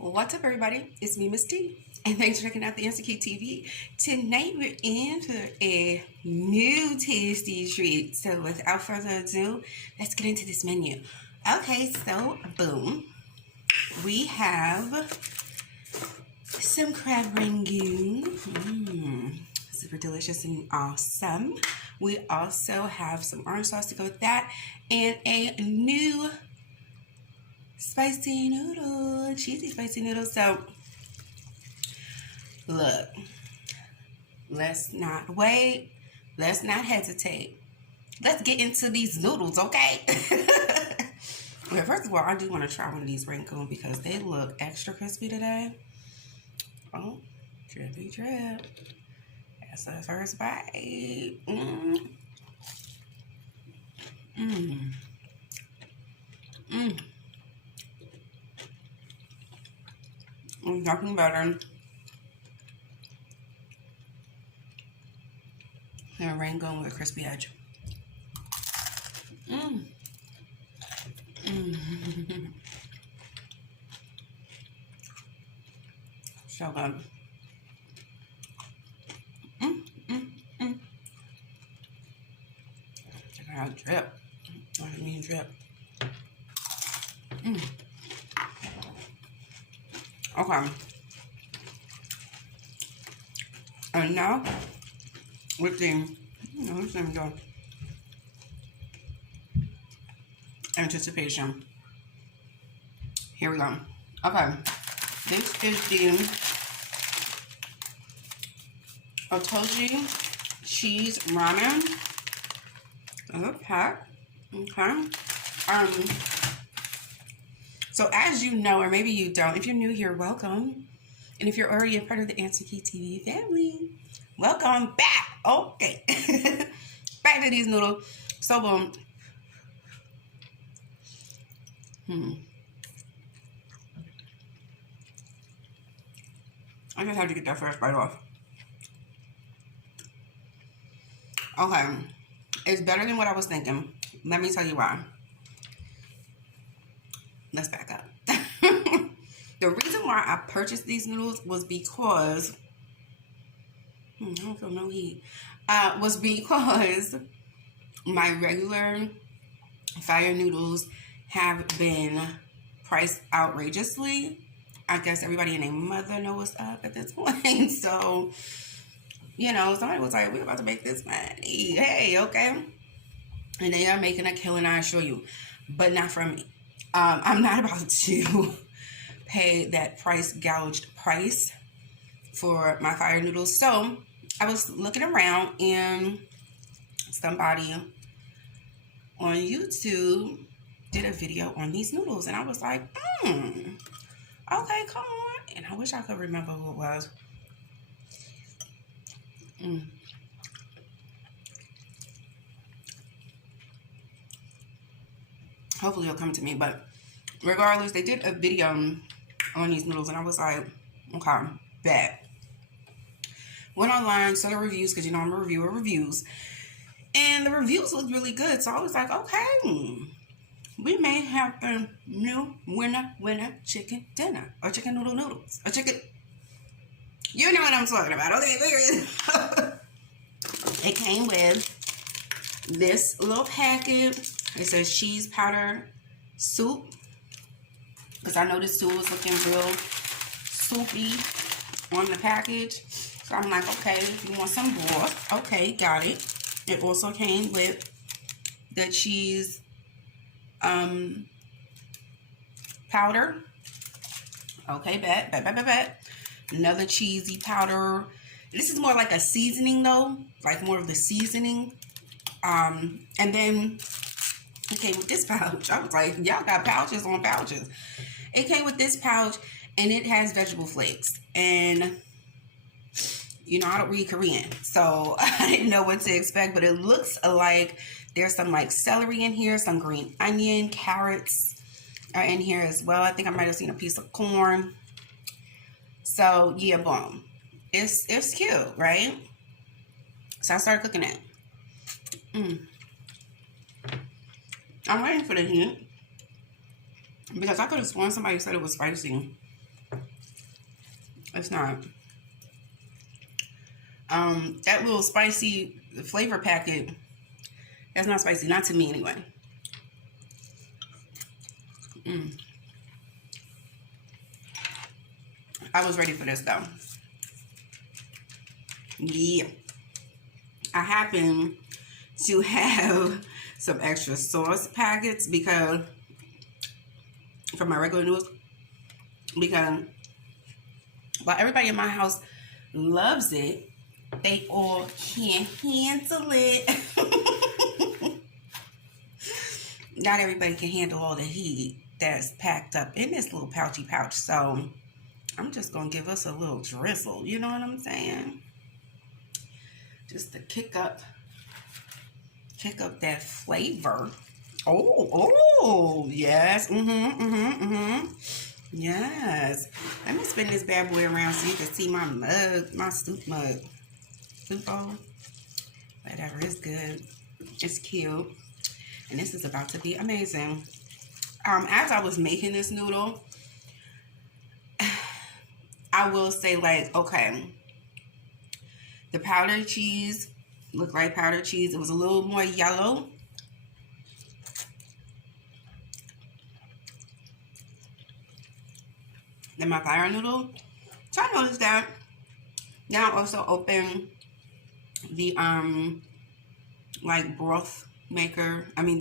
What's up, everybody? It's me, Miss T, and thanks for checking out the Instant TV. Tonight we're in for a new tasty treat. So without further ado, let's get into this menu. Okay, so boom, we have some crab Rangoon. Super delicious and awesome. We also have some orange sauce to go with that, and a new spicy noodle, cheesy spicy noodle. So look, let's not wait, let's not hesitate, let's get into these noodles, okay? Well, first of all, I do want to try one of these Rangoon because they look extra crispy today. Oh, drippy drip. That's the first bite. Nothing better than a Rangoon with a crispy edge. So good. Check out the drip. What do you mean drip? Okay. And now with the let's let me go. Anticipation. Here we go. Okay. This is the Ottogi cheese ramen. Another pack. Okay. So as you know, or maybe you don't, if you're new here, welcome. And if you're already a part of the Ottogi TV family, welcome back. Okay. Back to these noodles. So boom. I just have to get that first bite off. Okay. It's better than what I was thinking. Let me tell you why. Let's back up. The reason why I purchased these noodles was because I don't feel no heat. Was because my regular fire noodles have been priced outrageously. I guess everybody and their mother know what's up at this point. So, you know, somebody was like, we're about to make this money. Hey, okay. And they are making a killing, I assure you. But not from me. I'm not about to pay that gouged price for my fire noodles. So I was looking around and somebody on YouTube did a video on these noodles. And I was like, okay, come on. And I wish I could remember who it was. Hopefully it'll come to me. But regardless, they did a video on these noodles. And I was like, okay, bet. Went online, saw the reviews, because you know I'm a reviewer of reviews. And the reviews looked really good. So I was like, okay, we may have a new winner chicken dinner. Or chicken noodles. Or chicken. You know what I'm talking about. Okay, it came with this little packet. It says cheese powder soup. Because I know this soup was looking real soupy on the package. So I'm like, okay, if you want some broth, okay, got it. It also came with the cheese powder. Okay, bet. Another cheesy powder. This is more like a seasoning though, like more of the seasoning. And then it came with this pouch. I was like, y'all got pouches on pouches. It came with this pouch and it has vegetable flakes. And you know, I don't read Korean, so I didn't know what to expect, but it looks like there's some like celery in here, some green onion, carrots are in here as well. I think I might have seen a piece of corn. So yeah, boom. It's cute, right? So I started cooking it. I'm waiting for the heat because I could have sworn somebody said it was spicy. It's not. That little spicy flavor packet, that's not spicy. Not to me, anyway. I was ready for this, though. Yeah. I happen to have some extra sauce packets because for my regular noodles, because while everybody in my house loves it, they all can't handle it. Not everybody can handle all the heat that's packed up in this little pouchy pouch. So I'm just gonna give us a little drizzle. You know what I'm saying? Just to kick up that flavor. Oh, yes. Yes. Let me spin this bad boy around so you can see my mug, my soup mug. Soup bowl. Whatever, it's good. It's cute. And this is about to be amazing. As I was making this noodle, I will say, like, okay, the powdered cheese looked like powdered cheese. It was a little more yellow. Than my fire noodle. So I noticed that. Then I also opened the like broth maker. I mean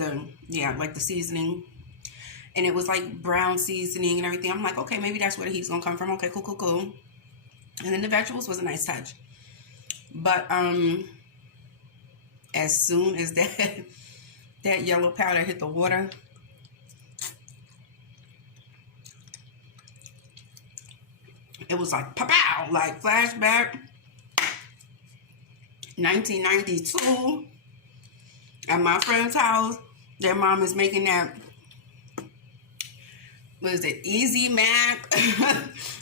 like the seasoning. And it was like brown seasoning and everything. I'm like, okay, maybe that's where the heat's gonna come from. Okay, cool. And then the vegetables was a nice touch. But as soon as that yellow powder hit the water, it was like pow, like flashback 1992 at my friend's house. Their mom is making that, what is it, Easy Mac,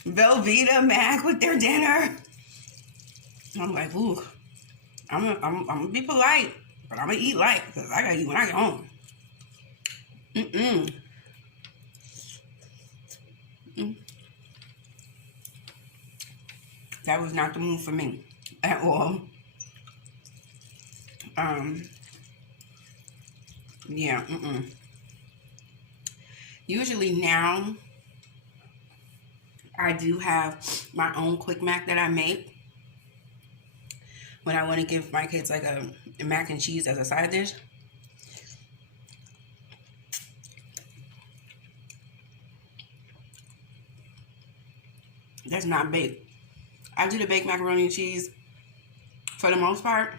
Velveeta Mac with their dinner. I'm like, ooh, I'm gonna be polite, but I'm gonna eat light because I gotta eat when I get home. That was not the move for me at all. Yeah, Usually now, I do have my own quick mac that I make when I want to give my kids like a mac and cheese as a side dish. That's not baked. I do the baked macaroni and cheese for the most part,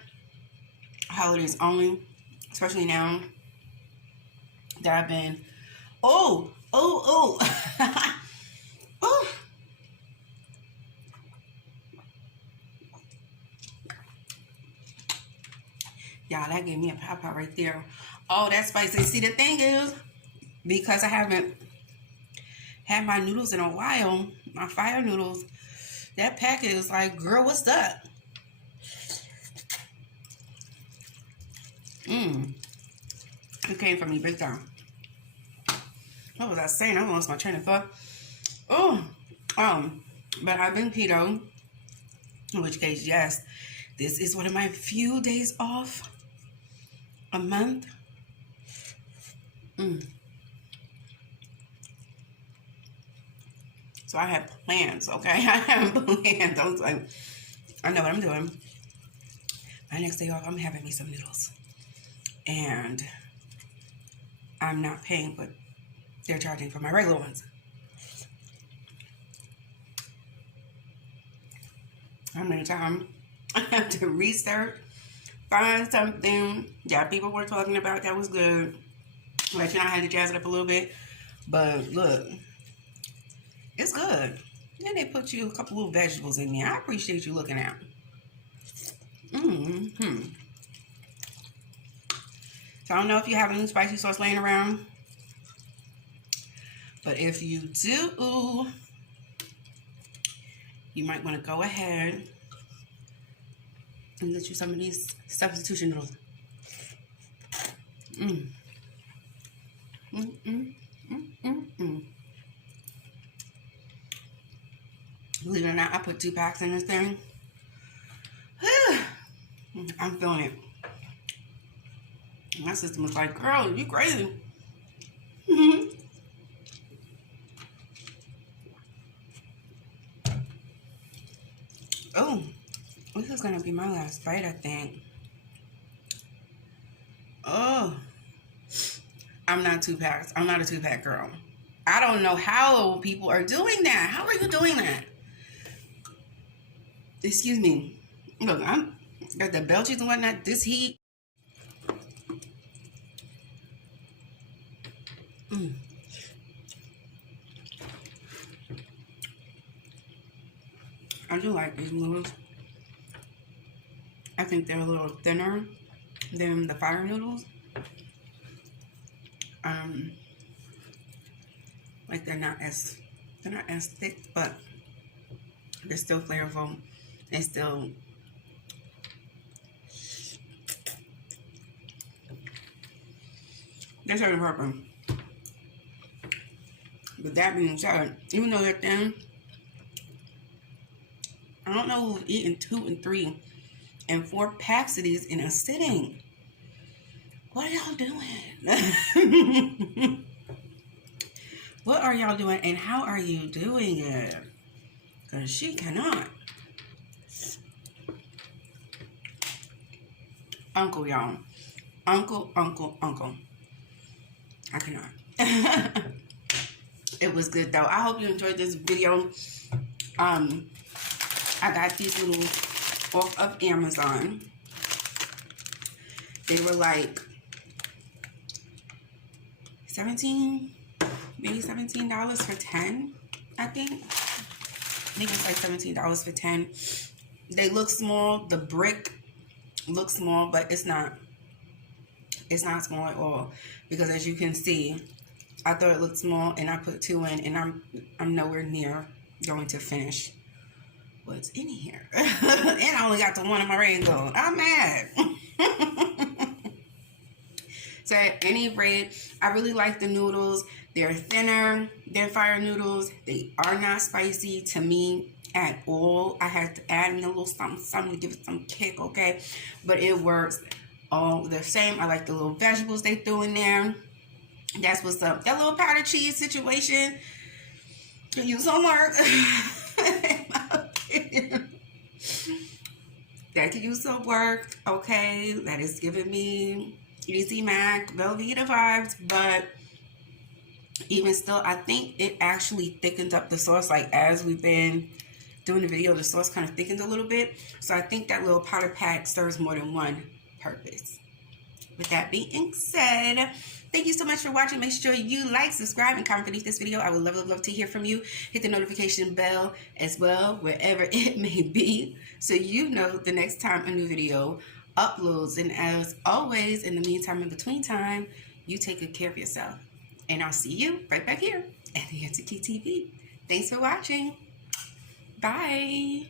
holidays only, especially now that I've been, oh. Oh. Y'all, that gave me a pop-out right there. Oh, that's spicy. See, the thing is, because I haven't had my noodles in a while, my fire noodles, that packet is like, girl, what's that? It came from me big time. What was I saying? I lost my train of thought. But I've been keto, in which case, yes, this is one of my few days off a month. So I have plans, okay? I have plans. I was like, I know what I'm doing. My next day off, I'm having me some noodles. And I'm not paying, but they're charging for my regular ones. How many times I have to restart, find something that people were talking about that was good. Like, you know, I had to jazz it up a little bit. But look, it's good. Then they put you a couple little vegetables in there. I appreciate you looking out. So I don't know if you have any spicy sauce laying around. But if you do, you might want to go ahead and get you some of these substitution noodles. Believe it or not, I put 2 packs in this thing. I'm feeling it. My system was like, girl, you crazy. Oh, this is gonna be my last bite, I think. Oh, I'm not 2 packs. I'm not a 2-pack girl. I don't know how people are doing that. How are you doing that? Excuse me. Look, I'm got the belches and whatnot. This heat. I do like these noodles. I think they're a little thinner than the fire noodles. Like they're not as thick, but they're still flavorful. They still they're serving purpose. But that being said, even though they're thin, I don't know who's eating 2 and 3 and 4 packs of these in a sitting. What are y'all doing? What are y'all doing and how are you doing it? Because she cannot. Uncle, y'all. Uncle. I cannot. It was good though. I hope you enjoyed this video. I got these little off of Amazon. They were like maybe $17 for 10, I think. I think it's like $17 for 10. They look small. The brick looks small, but it's not small at all, because as you can see, I thought it looked small and I put 2 in, and I'm nowhere near going to finish what's in here. And I only got to 1 of my Rangoon. I'm mad. So at any rate, I really like the noodles. They're thinner than fire noodles. They are not spicy to me at all. I had to add in a little something to give it some kick, okay? But it works all the same. I like the little vegetables they threw in there. That's what's up. That little powdered cheese situation can use some work. In my opinion. That could use some work, okay? That is giving me Easy Mac, Velveeta vibes, but even still, I think it actually thickens up the sauce. Like as we've been doing the video, the sauce kind of thickens a little bit. So I think that little powder pack serves more than one purpose. With that being said, thank you so much for watching. Make sure you like, subscribe, and comment beneath this video. I would love to hear from you. Hit the notification bell as well, wherever it may be, so you know the next time a new video uploads. And as always, in the meantime, in between time, you take good care of yourself. And I'll see you right back here at the Ottogi TV. Thanks for watching. Bye.